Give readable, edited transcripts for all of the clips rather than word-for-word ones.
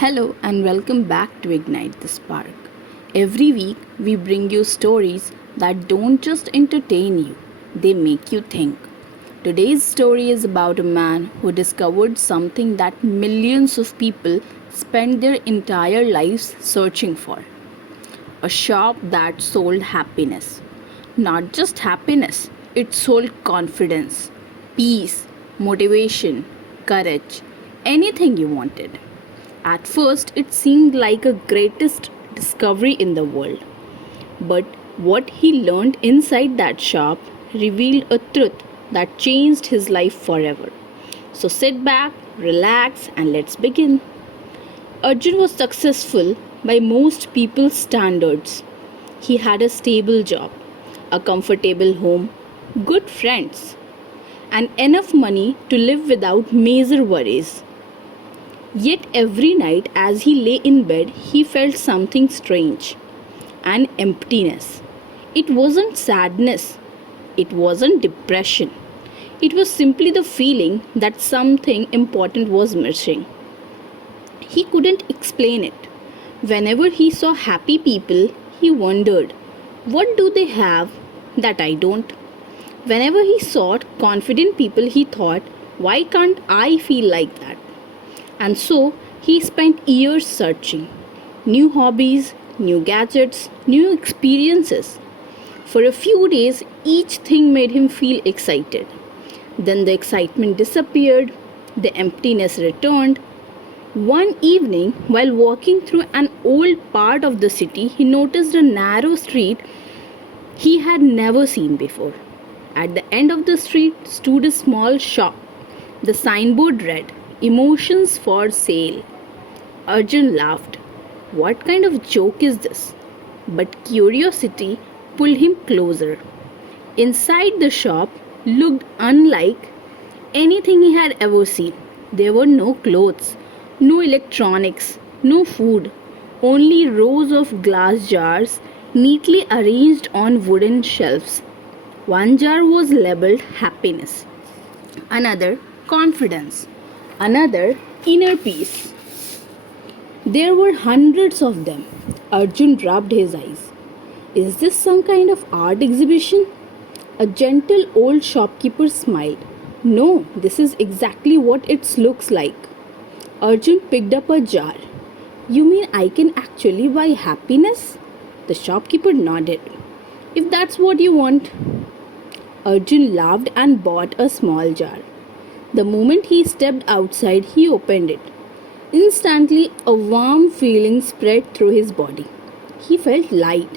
Hello and welcome back to Ignite the Spark. Every week we bring you stories that don't just entertain you, they make you think. Today's story is about a man who discovered something that millions of people spend their entire lives searching for: a shop that sold happiness. Not just happiness, it sold confidence, peace, motivation, courage, anything you wanted. At first, it seemed like a greatest discovery in the world. But what he learned inside that shop revealed a truth that changed his life forever. So sit back, relax, and let's begin. Arjun was successful by most people's standards. He had a stable job, a comfortable home, good friends, and enough money to live without major worries. Yet every night as he lay in bed, he felt something strange: an emptiness. It wasn't sadness, it wasn't depression. It was simply the feeling that something important was missing. He couldn't explain it. Whenever he saw happy people, he wondered, what do they have that I don't? Whenever he saw confident people, he thought, why can't I feel like that? And so he spent years searching. New hobbies, new gadgets, new experiences. For a few days, each thing made him feel excited. Then the excitement disappeared, the emptiness returned. One evening, while walking through an old part of the city, he noticed a narrow street he had never seen before. At the end of the street stood a small shop. The signboard read, "Emotions for sale." Arjun laughed. What kind of joke is this? But curiosity pulled him closer. Inside the shop looked unlike anything he had ever seen. There were no clothes, no electronics, no food, only rows of glass jars neatly arranged on wooden shelves. One jar was labeled happiness, another confidence, another inner peace. There were hundreds of them. Arjun rubbed his eyes. Is this some kind of art exhibition? A gentle old shopkeeper smiled. No, this is exactly what it looks like. Arjun picked up a jar. You mean I can actually buy happiness? The shopkeeper nodded. If that's what you want. Arjun laughed and bought a small jar. The moment he stepped outside, he opened it. Instantly, a warm feeling spread through his body. He felt light,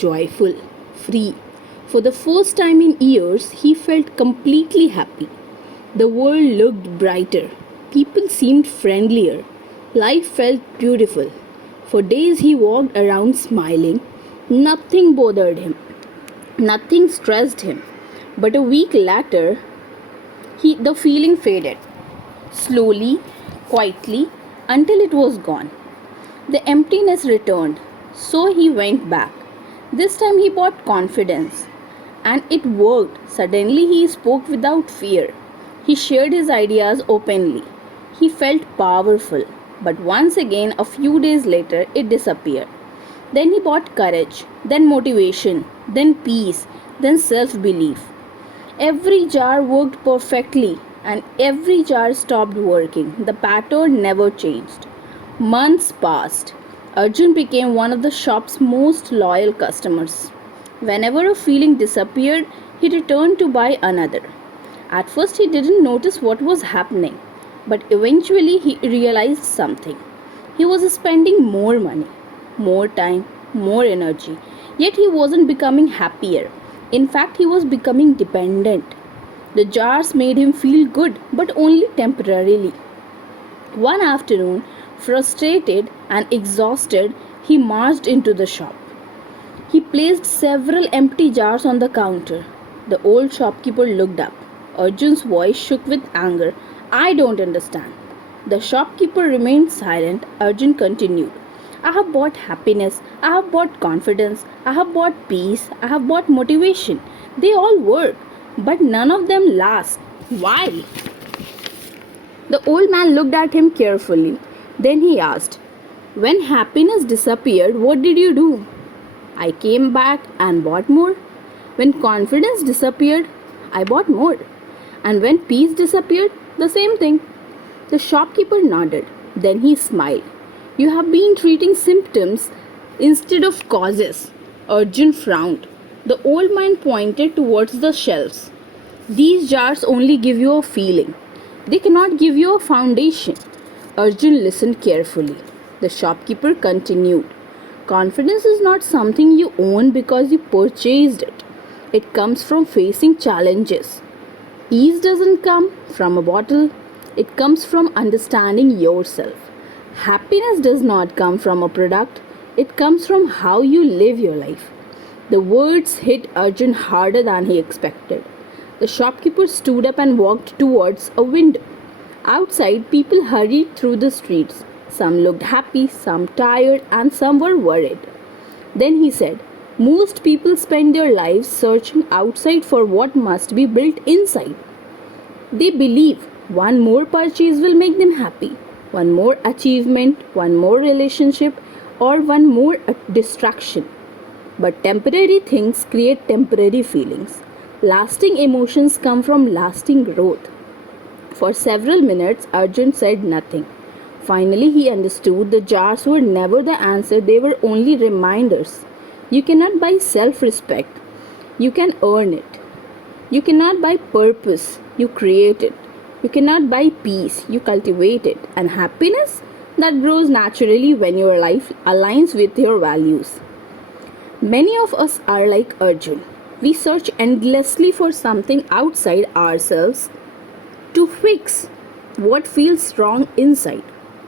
joyful, free. For the first time in years, he felt completely happy. The world looked brighter. People seemed friendlier. Life felt beautiful. For days he walked around smiling. Nothing bothered him. Nothing stressed him. But a week later, the feeling faded. Slowly, quietly, until it was gone. The emptiness returned. So he went back. This time he bought confidence. And it worked. Suddenly he spoke without fear. He shared his ideas openly. He felt powerful. But once again, a few days later, it disappeared. Then he bought courage, then motivation, then peace, then self-belief. Every jar worked perfectly, and every jar stopped working. The pattern never changed. Months passed. Arjun became one of the shop's most loyal customers. Whenever a feeling disappeared, he returned to buy another. At first, he didn't notice what was happening, but eventually he realized something. He was spending more money, more time, more energy, yet he wasn't becoming happier. In fact, he was becoming dependent. The jars made him feel good, but only temporarily. One afternoon, frustrated and exhausted, he marched into the shop. He placed several empty jars on the counter. The old shopkeeper looked up. Arjun's voice shook with anger. I don't understand. The shopkeeper remained silent. Arjun continued. I have bought happiness, I have bought confidence, I have bought peace, I have bought motivation. They all work, but none of them last. Why? The old man looked at him carefully. Then he asked, "When happiness disappeared, what did you do?" "I came back and bought more." "When confidence disappeared, I bought more." "And when peace disappeared, the same thing." The shopkeeper nodded. Then he smiled. "You have been treating symptoms instead of causes." Arjun frowned. The old man pointed towards the shelves. "These jars only give you a feeling. They cannot give you a foundation." Arjun listened carefully. The shopkeeper continued. "Confidence is not something you own because you purchased it. It comes from facing challenges. Ease doesn't come from a bottle, it comes from understanding yourself. Happiness does not come from a product, it comes from how you live your life." The words hit Arjun harder than he expected. The shopkeeper stood up and walked towards a window. Outside, people hurried through the streets. Some looked happy, some tired, and some were worried. Then he said, "Most people spend their lives searching outside for what must be built inside. They believe one more purchase will make them happy, one more achievement, one more relationship, or one more distraction. But temporary things create temporary feelings. Lasting emotions come from lasting growth." For several minutes, Arjun said nothing. Finally, he understood the jars were never the answer, they were only reminders. You cannot buy self respect, you can earn it. You cannot buy purpose, you create it. You cannot buy peace, you cultivate it. And happiness? That grows naturally when your life aligns with your values. Many of us are like Arjun. We search endlessly for something outside ourselves to fix what feels wrong inside.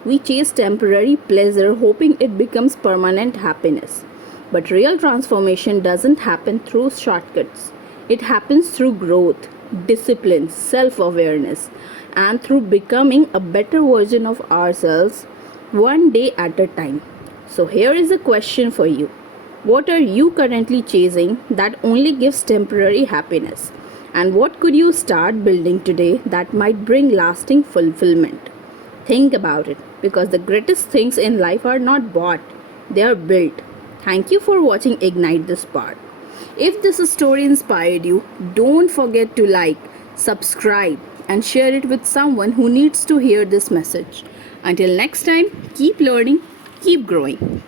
We chase temporary pleasure hoping it becomes permanent happiness. But real transformation doesn't happen through shortcuts. It happens through growth, discipline, self awareness, and through becoming a better version of ourselves one day at a time. So, here is a question for you. What are you currently chasing that only gives temporary happiness? And what could you start building today that might bring lasting fulfillment? Think about it, because the greatest things in life are not bought, they are built. Thank you for watching Ignite the Spark. If this story inspired you, don't forget to like, subscribe, and share it with someone who needs to hear this message. Until next time, keep learning, keep growing.